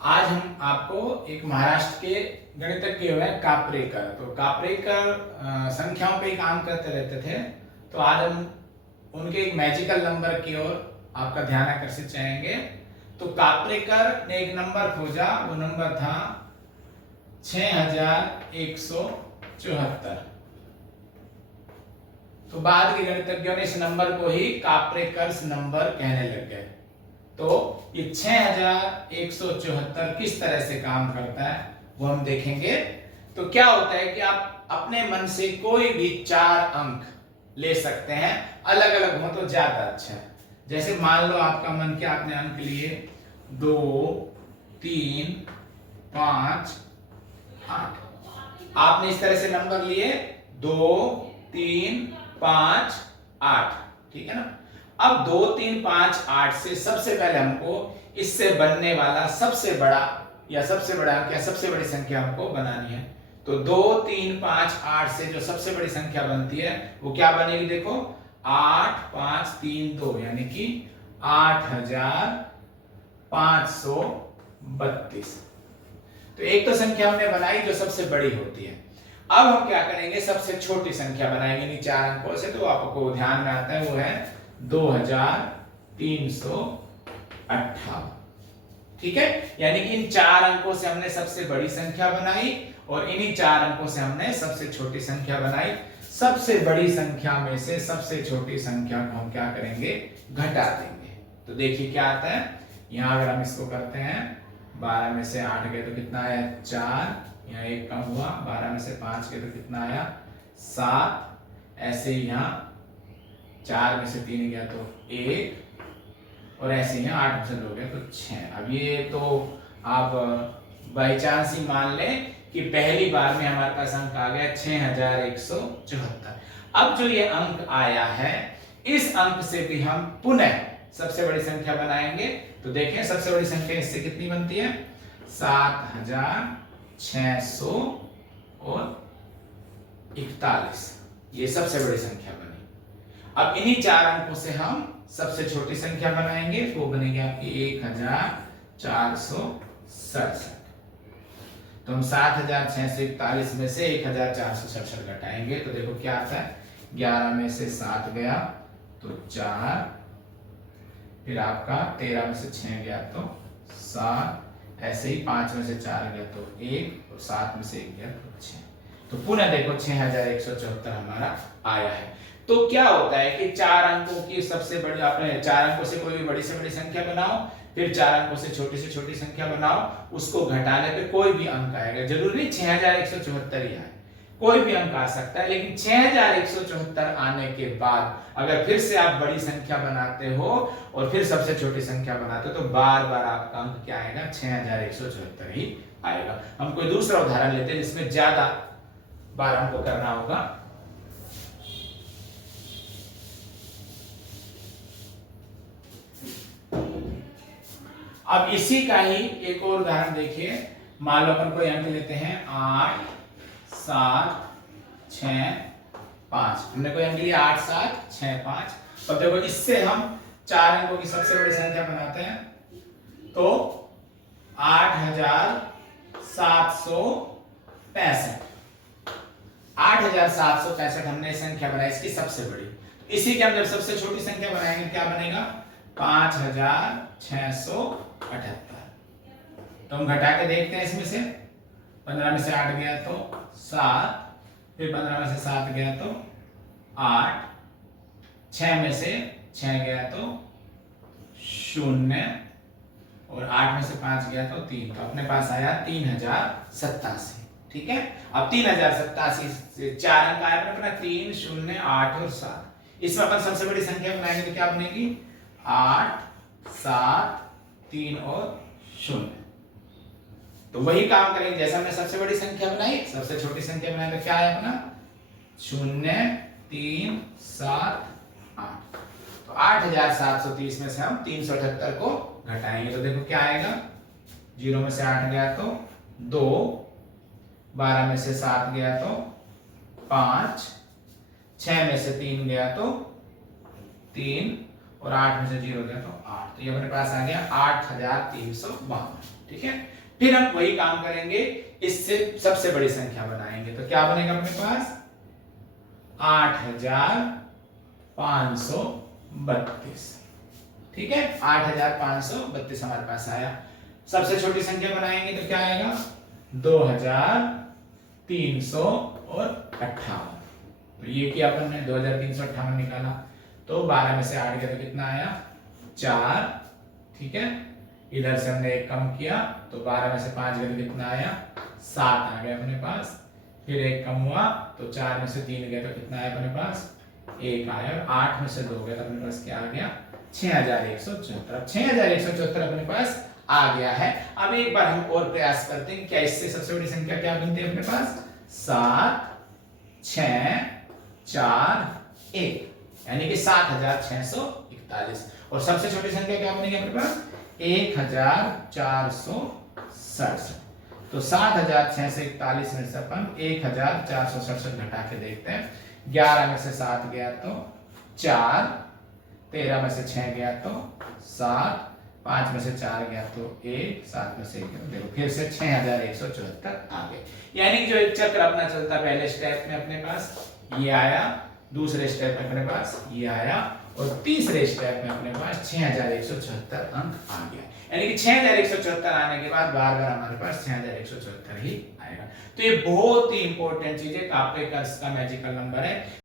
आज हम आपको एक महाराष्ट्र के गणितज्ञ हुए कापरेकर। तो कापरेकर संख्याओं पे ही काम करते रहते थे। तो आज हम उनके एक मैजिकल नंबर की ओर आपका ध्यान आकर्षित चाहेंगे। तो कापरेकर ने एक नंबर खोजा, वो नंबर था 6174। तो बाद के गणितज्ञों ने इस नंबर को ही कापरेकर्स नंबर कहने लग गए। तो ये 6174 किस तरह से काम करता है वो हम देखेंगे। तो क्या होता है कि आप अपने मन से कोई भी 4 अंक ले सकते हैं, अलग अलग हो तो ज्यादा अच्छा है। जैसे मान लो आपका मन क्या, आपने अंक लिए 2 3 5 8। आपने इस तरह से नंबर लिए 2 3 5 8, ठीक है ना। अब 2 3 5 8 से सबसे पहले हमको इससे बनने वाला सबसे बड़ा या सबसे बड़ा अंक या सबसे बड़ी संख्या हमको बनानी है। तो 2 3 5 8 से जो सबसे बड़ी संख्या बनती है वो क्या बनेगी, देखो 8 5 3 2, यानी कि 8532। तो एक तो संख्या हमने बनाई जो सबसे बड़ी होती है। अब हम क्या करेंगे, सबसे छोटी संख्या बनाएंगे इन 4 अंकों से। तो आपको ध्यान में आता है वो है 2358, ठीक है। यानी कि इन 4 अंकों से हमने सबसे बड़ी संख्या बनाई और इन्हीं 4 अंकों से हमने सबसे छोटी संख्या बनाई। सबसे बड़ी संख्या में से सबसे छोटी संख्या को हम क्या करेंगे, घटा देंगे। तो देखिए क्या आता है। यहां अगर हम इसको करते हैं, 12 में से 8 गए तो कितना आया 4, यहाँ 1 कम हुआ। 12 में से 5 गए तो कितना आया 7। ऐसे ही यहाँ 4 में से 3 गया तो 1, और ऐसे ही 8 में से 2 गया तो 6। अब ये तो आप बाई चांस ही मान लें कि पहली बार में हमारे पास अंक आ गया 6174। अब जो ये अंक आया है, इस अंक से भी हम पुनः सबसे बड़ी संख्या बनाएंगे। तो देखें सबसे बड़ी संख्या इससे कितनी बनती है, 7641। ये सबसे बड़ी संख्या बनी। अब इन्हीं 4 अंकों से हम सबसे छोटी संख्या बनाएंगे, वो बनेगी आपकी 1467। तो हम 7641 में से 1467 घटाएंगे तो देखो क्या आता है। 11 में से 7 गया तो 4, फिर आपका 13 में से 6 गया तो 7, ऐसे ही 5 में से 4 गया तो 1, और 7 में से 1 गया तो 6। तो पुनः देखो 6174 हमारा आया है। तो क्या होता है कि 4 अंकों की सबसे बड़ी, आपने 4 अंकों से कोई भी बड़ी से बड़ी संख्या बनाओ, फिर 4 अंकों से छोटी संख्या बनाओ, उसको घटाने पे कोई भी अंक आएगा। जरूरी नहीं 6174 ही आए, कोई भी अंक आ सकता है। लेकिन 6174 आने के बाद अगर फिर से आप बड़ी संख्या बनाते हो और फिर सबसे छोटी संख्या बनाते हो तो बार बार आपका अंक क्या आएगा, 6174 ही आएगा। हम कोई दूसरा उदाहरण लेते हैं जिसमें ज्यादा बार हमको करना होगा। अब इसी का ही एक और उदाहरण देखिए। मान लो अपन कोई अंक लेते हैं 8 7 6 5। हमने कोई अंक लिया 8 7 6 5। अब देखो इससे हम 4 अंकों की सबसे बड़ी संख्या बनाते हैं तो 8765। 8765 हमने संख्या बनाई, इसकी सबसे बड़ी। इसी के हम जब सबसे छोटी संख्या बनाएंगे क्या बनेगा, 5678। तो हम घटा के देखते हैं इसमें से। 15 में से 8 गया तो 7, फिर 15 में से 7 गया तो 8, 6 में से 6 गया तो 0, और 8 में से 5 गया तो 3। तो अपने पास आया 3087, ठीक है। अब 3087 से 4 अंक आया अपना 3 0 8 और 7। इसमें अपन सबसे बड़ी संख्या बनाएंगे तो क्या बनेगी, 8 7 3 और 0। तो वही काम करेंगे जैसा हमने सबसे बड़ी संख्या बनाई, सबसे छोटी संख्या बनाई तो क्या है अपना 0 3 7 8। तो 8730 में से हम 378 को घटाएंगे तो देखो क्या आएगा। 0 में से 8 गया तो 2, 12 में से 7 गया तो 5, 6 में से 3 गया तो 3, और 8 में से 0 गया तो 8, तो ये अपने पास आ गया 8352। ठीक है, फिर हम वही काम करेंगे, इससे सबसे बड़ी संख्या बनाएंगे, तो क्या बनेगा अपने पास 8532। ठीक है, 8532 हमारे पास आया। सबसे छोटी संख्या बनाएंगे तो क्या आएगा 2358। तो ये किया अपन ने 2358 निकाला, तो 12 में से 8 गया तो कितना आया 4। ठीक है, इधर से हमने एक कम किया तो 12 में से 5 गया तो कितना आया 7 आ गया अपने पास। फिर एक कम हुआ तो 4 में से 3 गया तो कितना आया अपने पास 1 आया, और 8 में से 2 गया तो अपने पास क्या आ गया 6174। अब 6174 अपने पास आ गया है। अब एक बार हम और प्रयास करते हैं, क्या इससे सबसे बड़ी संख्या क्या बनती है अपने पास 7 6 4 1, यानी कि 7641। और सबसे छोटी संख्या क्या बनेगी अपने पास 1467। तो 7641 में से अपन 1467 घटा के देखते हैं। 11 में से 7 गया तो 4, 13 में से 6 गया तो 7, 5 में से 4 गया तो 1, 7 में से 1 गया, देखो फिर से 6174 आ गए। यानी कि जो एक चक्र अपना चलता, पहले स्टेप में अपने पास ये आया, दूसरे स्टेप में अपने पास ये आया, और तीसरे स्टेप में अपने पास 6174 अंक आ गया। यानी कि 6174 आने के बाद बार बार हमारे पास 6174 ही आएगा। तो ये बहुत ही इंपॉर्टेंट चीज है, आपके कर्स का मैजिकल नंबर है।